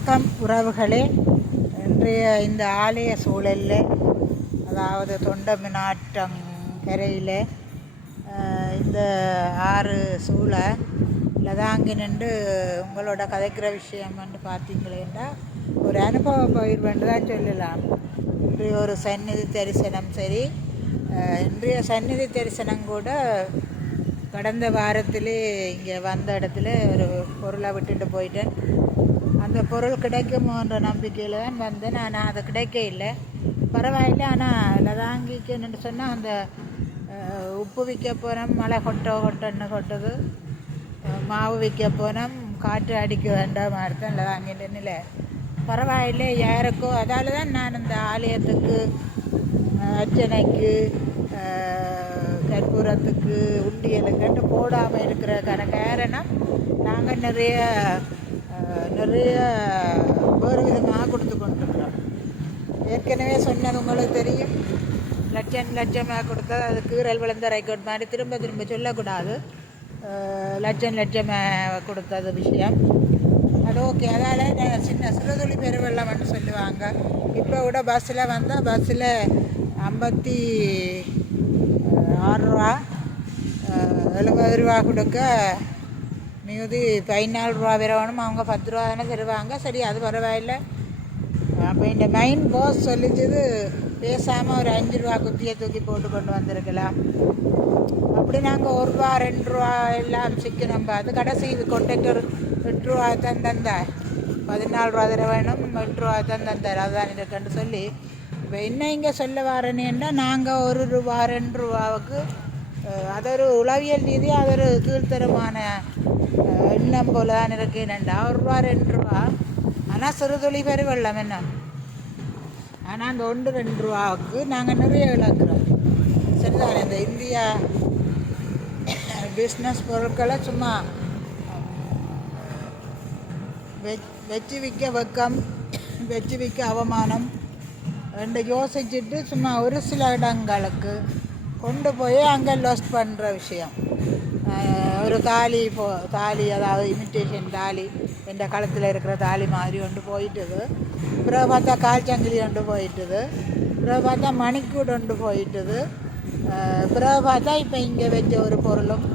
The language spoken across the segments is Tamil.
வணக்கம் உறவுகளே. இன்றைய இந்த ஆலய சூழலில் அதாவது தொண்டமினாற்றங்கரையில் இந்த ஆறு சூழல் லதாங்கி நின்று உங்களோட கதைக்கிற விஷயம்னு பார்த்தீங்களேன்னா ஒரு அனுபவ பகிர்வுன்னு தான் சொல்லலாம். இன்றைய ஒரு சந்நிதி தரிசனம் சரி. இன்றைய சந்நிதி தரிசனம் கூட கடந்த வாரத்திலே இங்கே வந்த இடத்துல ஒரு பொருளை விட்டுட்டு போயிட்டேன். அந்த பொருள் கிடைக்குமோன்ற நம்பிக்கையில் தான் வந்தேன் நான் அது கிடைக்க இல்லை. பரவாயில்ல ஆனால் லதாங்கிக்குன்னு சொன்னால் அந்த உப்பு விற்க போனோம் மழை கொட்ட கொட்டன்னு கொட்டுது. மாவு விற்க போனோம் காற்று அடிக்க வேண்டாம் அர்த்தம் லதாங்கின்னு பரவாயில்லை யாருக்கோ அதால் தான் நான் இந்த ஆலயத்துக்கு அர்ச்சனைக்கு கற்பூரத்துக்கு உண்டியலுக்குன்ட்டு போடாமல் இருக்கிற கணக்காரனா காரணம் நாங்கள் நிறைய நிறைய வேறு விதமாக கொடுத்து கொண்டிருக்கிறோம் ஏற்கனவே சொன்னது உங்களுக்கு தெரியும். லட்சம் லட்சமாக கொடுத்தா அது கீரல் விழுந்த ரெக்கார்ட் மாதிரி திரும்ப திரும்ப சொல்லக்கூடாது. லட்சம் லட்சமாக கொடுத்தது விஷயம். அது ஓகே அதால் சின்ன சிறுதுளி பெருவெள்ளம்னு சொல்லுவாங்க. இப்போ கூட பஸ்ஸில் வந்தால் பஸ்ஸில் ஐம்பத்தி ஆறுரூவா எழுபது ரூபா கொடுக்க மிகுதி பதினாலு ரூபா வரணும் அவங்க பத்து ரூபா தானே தருவாங்க. சரி அது பரவாயில்ல. அப்போ இந்த மெயின் பாஸ் சொல்லிச்சது பேசாமல் ஒரு அஞ்சு ரூபா குத்தியை தூக்கி போட்டு கொண்டு வந்திருக்கலாம். அப்படி நாங்கள் ஒரு ரூபா ரெண்டு ரூபா எல்லாம் சிக்கணும் பார்த்து கடைசி இது கொண்டக்டர் எட்டு ரூபா தான் தந்தார். பதினாலு ரூபா தர வேணும் எட்டு ரூபா தான் தந்தார். அதுதான் இருக்குன்னு சொல்லி. இப்போ என்ன இங்கே சொல்ல வரேன்னா நாங்கள் ஒரு ரூபா ரெண்டு ரூபாவுக்கு அதொரு உளவியல் ரீதியாக அதொரு கீழ்த்தரமான எண்ணம் போல தான் இருக்கேன்டா ஒரு ரூபா ரெண்டு ரூபா. ஆனால் சிறுதுளி பெருவெள்ளம் என்ன? ஆனால் அந்த ஒன்று ரெண்டு ரூபாவுக்கு நாங்கள் நிறைய இழக்கிறோம் சரிதான்? இந்த இந்தியா பிஸ்னஸ் பொருட்களை சும்மா வெச் வச்சு விற்க வெக்கம் வச்சு விற்க அவமானம் ரெண்டு யோசிச்சுட்டு சும்மா ஒரு சில இடங்களுக்கு கொண்டு போய் அங்கே லாஸ்ட் பண்ணுற விஷயம். ஒரு தாலி இப்போ தாலி அதாவது இமிட்டேஷன் தாலி எந்த களத்தில் இருக்கிற தாலி மாதிரி கொண்டு போயிட்டுது. பிறகு பார்த்தா கால் சங்கிலி கொண்டு போயிட்டுது. பிறகு பார்த்தா மணிக்கூடு கொண்டு போயிட்டுது. அஹ் பிறகு பார்த்தா இப்போ இங்கே வச்ச ஒரு பொருளும்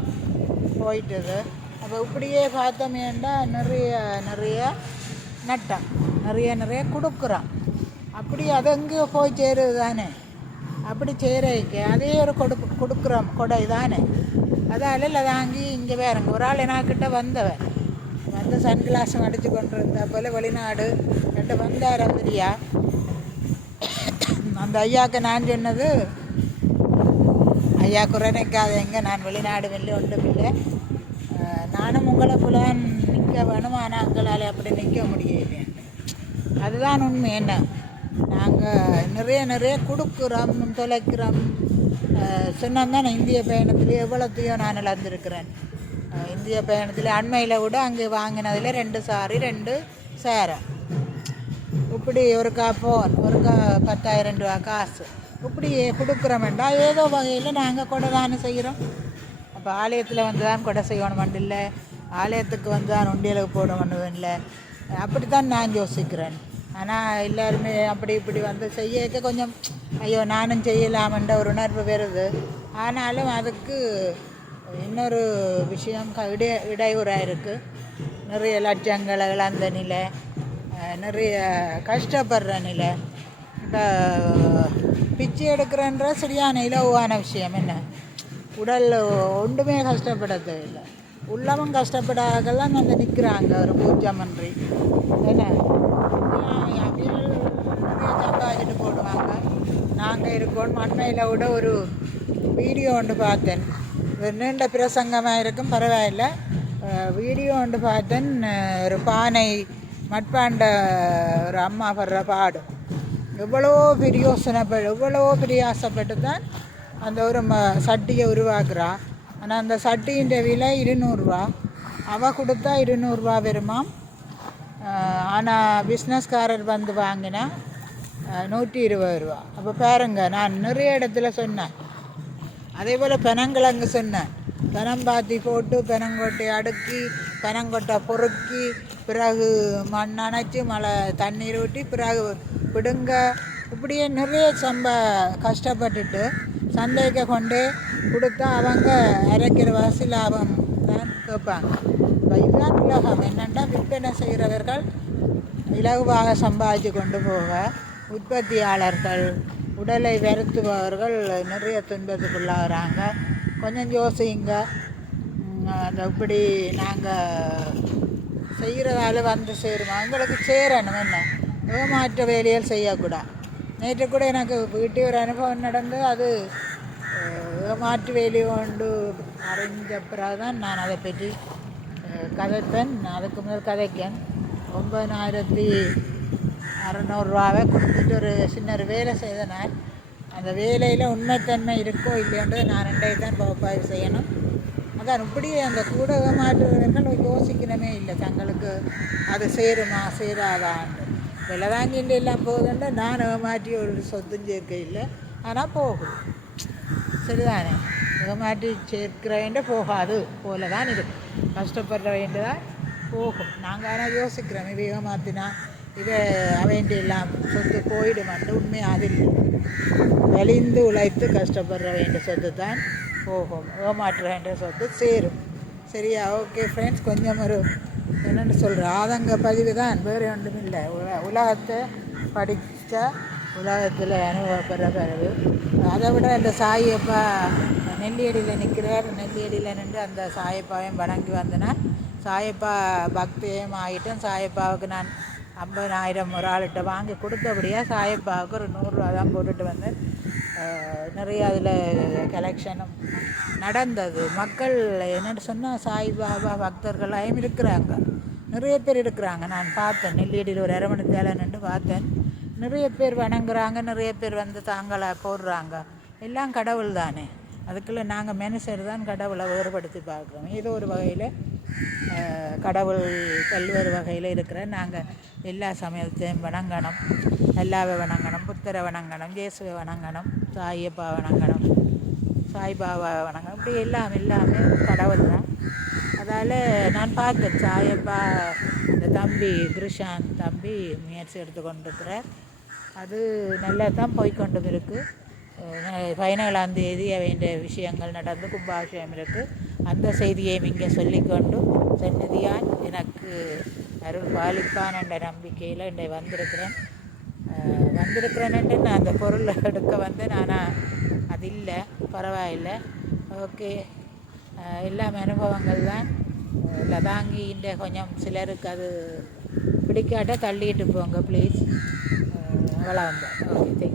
போயிட்டுது. அப்போ இப்படியே பார்த்தோமேண்டா நிறைய நிறைய நட்டம் நிறைய நிறைய கொடுக்குறான் அப்படி அது எங்கே போய் சேருது தானே. அப்படி சேரக்கு அதே ஒரு கொடு கொடுக்குறோம் கொடை தானே. அதால இல்லை தாங்கி இங்கே வேறங்க ஒரு ஆள் என்னாக்கிட்ட வந்தவன். வந்து சன்கிளாஸ் அடித்து கொண்டு இருந்தா போல் வெளிநாடு. ரெண்டு வந்தார் அவரியா அந்த ஐயாவுக்கு நான் சொன்னது ஐயா குறைநிற்காத எங்கே நான் வெளிநாடு வெளில ஒன்றும் இல்லை. நானும் உங்களை புலான் நிற்க வேணும்? ஆனால் உங்களால் அப்படி நிற்க முடியல அதுதான் உண்மை என்ன? நாங்கள் நிறைய நிறைய கொடுக்குறோம் தொலைக்கிறோம். சொன்னோம் தான் இந்திய பயணத்தில் எவ்வளோத்தையும் நான் இழந்திருக்கிறேன். இந்திய பயணத்தில் அண்மையில் கூட அங்கே வாங்கினதில் ரெண்டு சாரி ரெண்டு சேரம் இப்படி ஒரு ஃபோன் ஒரு கா பத்தாயிரம் ரூபா காசு. இப்படி கொடுக்குறோமெண்டா ஏதோ வகையில் நாங்கள் கொடை தானே செய்கிறோம். அப்போ ஆலயத்தில் வந்து தான் கொடை செய்யணும் இல்லை. ஆலயத்துக்கு வந்து தான் உண்டியலுக்கு போடணும் இல்லை. அப்படி தான் நான் யோசிக்கிறேன். ஆனால் எல்லாருமே அப்படி இப்படி வந்து செய்யக்க கொஞ்சம் ஐயோ நானும் செய்யலாமன்ற ஒரு உணர்வு வருது. ஆனாலும் அதுக்கு இன்னொரு விஷயம் க- இடை இடையூறாக இருக்குது நிறைய லட்சங்களை இழந்த நிலை நிறைய கஷ்டப்படுற நிலை. இப்போ பிச்சை எடுக்கிறன்ற சரியான இலவான விஷயம் என்ன? உடல் ஒன்றுமே கஷ்டப்பட தேவையில்லை உள்ளவன் கஷ்டப்படாதெல்லாம் அந்த நிற்கிறாங்க ஒரு பூஜை மன்றி என்ன? நாங்கள் இருக்கோம். அண்மையில் கூட ஒரு வீடியோ ஒன்று பார்த்தேன். ஒரு நீண்ட பிரசங்கமாக இருக்கும். பரவாயில்ல. வீடியோ ஒன்று பார்த்தேன். ஒரு பானை மட்பாண்ட ஒரு அம்மா படுற பாடு. எவ்வளோ பிரியோசனைப்பட்டு எவ்வளோ பிரியாசப்பட்டு தான் அந்த ஒரு ம சட்டியை உருவாக்குறா. ஆனால் அந்த சட்டியின் விலை இருநூறுவா. அவள் கொடுத்தா இருநூறுவா வருமாம். ஆனால் பிஸ்னஸ்காரர் வந்து வாங்கினா நூற்றி இருபது ரூபா. அப்போ பாருங்க நான் நிறைய இடத்துல சொன்னேன். அதே போல் பெனங்கிழங்கு சொன்னேன். பனம்பாத்தி போட்டு பெனங்கொட்டை அடுக்கி பெனங்கொட்டை பொறுக்கி பிறகு மண் அணைச்சி மழை தண்ணீர் ஊட்டி பிறகு விடுங்க இப்படியே நிறைய சம்ப கஷ்டப்பட்டுட்டு சந்தைக்கு கொண்டு கொடுத்தா அவங்க அரைக்கிற வாசி லாபம் தான் கேட்பாங்க. இப்போ இதுதான் உலகம் என்னென்னா விற்பனை செய்கிறவர்கள் இலகுவாக சம்பாதிச்சு கொண்டு போக. உற்பத்தியாளர்கள் உடலை வருத்துபவர்கள் நிறைய துன்பத்துக்குள்ளாகிறாங்க. கொஞ்சம் யோசிங்க. அந்த இப்படி நாங்கள் செய்கிறதால வந்து சேருமா? எங்களுக்கு சேரணும் என்ன? ஏமாற்ற வேலைகள் செய்யக்கூடாது நேற்று கூட எனக்கு வீட்டு ஒரு அனுபவம் நடந்து அது ஏமாற்று வேலி கொண்டு அறிஞ்ச பிறகு தான் நான் அதை பற்றி கதைப்பேன். அதுக்கு முதல் கதைக்கேன். ஒன்பதாயிரத்தி அறநூறுரூவாவை கொடுத்துட்டு ஒரு சின்ன ஒரு வேலை செய்தனால் நான் அந்த வேலையில் உண்மைத்தன்மை இருக்கோ இல்லையோன்றது நான் ரெண்டையும் தான் பகுப்பாய்வு செய்யணும். அதான் இப்படியே அந்த கூட மாற்றுவர்கள் யோசிக்கணுமே இல்லை. தங்களுக்கு அது சேருமா சேராதான்னு. விலை வாங்கிட்டு எல்லாம் போகுதுன்ற நான் ஏமாற்றி ஒரு சொத்தும் சேர்க்க இல்லை. ஆனால் போகும். சரிதானே? ஏமாற்றி சேர்க்கிற வேண்ட போகாது. போல தான் இருக்கு. கஷ்டப்படுற வேண்டியதான் போகும். நாங்கள் ஆனால் யோசிக்கிறோம். இதை ஏமாத்தினா இதை அவன்ட்டு எல்லாம் சொத்து போயிடுமான்ட்டு உண்மையாக அது இல்லை. வலிந்து உழைத்து கஷ்டப்படுற வேண்டிய சொத்து தான் போகும் ஏமாற்ற வேண்டிய சொத்து சேரும். சரியா? ஓகே ஃப்ரெண்ட்ஸ் கொஞ்சம் ஒரு என்னென்னு சொல்கிற ஆதங்க பதிவு தான் வேறு ஒன்றும் இல்லை. உல உலகத்தை படித்தா உலகத்தில் அனுபவப்படுற பிறகு அதை விட அந்த சாயப்பா நெல்லியடியில் நிற்கிறார் நெல்லியடியில் நின்று அந்த சாயப்பாவையும் வணங்கி வந்தனா. சாயப்பா பக்தியும் ஆகிட்டேன் சாயப்பாவுக்கு நான் ஐம்பதாயிரம் ஒரு ஆள்கிட்ட வாங்கி கொடுத்தபடியாக சாயப்பாவுக்கு ஒரு நூறுரூவா தான் போட்டுட்டு வந்தேன் நிறைய அதில் கலெக்ஷனும் நடந்தது. மக்கள் என்னென்னு சொன்னால் சாய்பாபா பக்தர்களாயும் இருக்கிறாங்க. நிறைய பேர் இருக்கிறாங்க. நான் பார்த்தேன். நெல்லியடியில் ஒரு அரை மணி தேலை நின்று பார்த்தேன். நிறைய பேர் வணங்குறாங்க. நிறைய பேர் வந்து தாங்களை போடுறாங்க. எல்லாம் கடவுள் தானே அதுக்குள்ளே நாங்கள் மனுஷர் தான் கடவுளை வேறுபடுத்தி பார்க்குறோம். ஏதோ ஒரு வகையில் கடவுள் பல்வேறு வகையில் இருக்கிற நாங்கள் எல்லா சமயத்தையும் வணங்கணும். எல்லாவை வணங்கணும் புத்தரை வணங்கணும் இயேசுவை வணங்கணும் சாயப்பா வணங்கணும் சாய்பாபா வணங்கணும். இப்படி எல்லாம் எல்லாமே கடவுள் தான். அதால் நான் பார்த்தேன் சாயப்பா அந்த தம்பி கிருஷாந்த் தம்பி முயற்சி எடுத்து கொண்டிருக்கிறார் அது நல்லா தான் போய்கொண்டும் இருக்குது பதினேழாம் தேதி வேண்டிய விஷயங்கள் நடந்து கும்பாபிஷேகம் இருக்குது அந்த செய்தியையும் இங்கே சொல்லிக்கொண்டு சந்நிதியால் எனக்கு அருள் பாலிப்பான் என்ற நம்பிக்கையில் இன்றை வந்திருக்கிறேன். அஹ் வந்திருக்கிறேன்ட்டு நான் அந்த பொருள் எடுக்க வந்து ஆனால் அது இல்லை. பரவாயில்லை. ஓகே. எல்லாம் அனுபவங்கள் தான். லதாங்கின்ற கொஞ்சம் சிலருக்கு அது பிடிக்காட்ட தள்ளிட்டு போங்க ப்ளீஸ் அவ்வளோ ஓகே